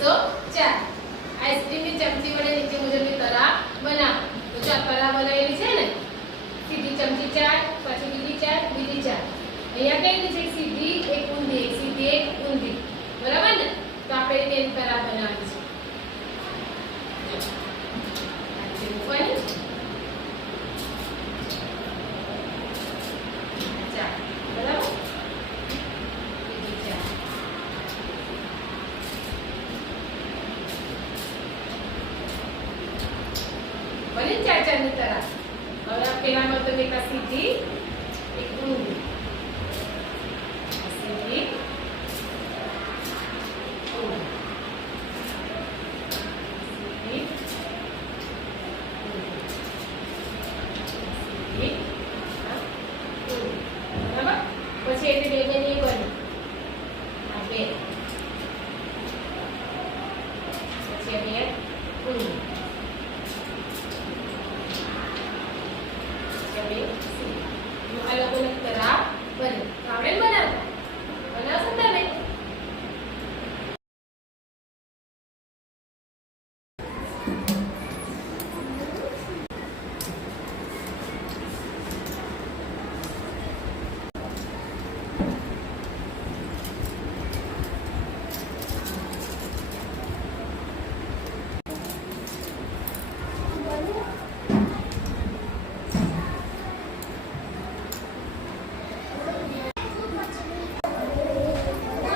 204 આઈસ્ક્રીમની ચમચી વડે નીચે મુજબની તરા બનાવો તો જો આ તરા બનાવેલી છે ને સીધી ચમચી 4 પછી બીજી 4 અહીંયા કેવી છે સીધી એક ઊંધી એક સીધી એક ઊંધી બરાબર ને તો આપણે તેની તરા બનાવવી છે મૂકવાની બરાબર બની 4 ની તરા હવે આ પેલામાં તો એક સીધી એક ઊંધી સીધી પછી એટલે બે ની બની આ બે પછી બે ઊંધી બે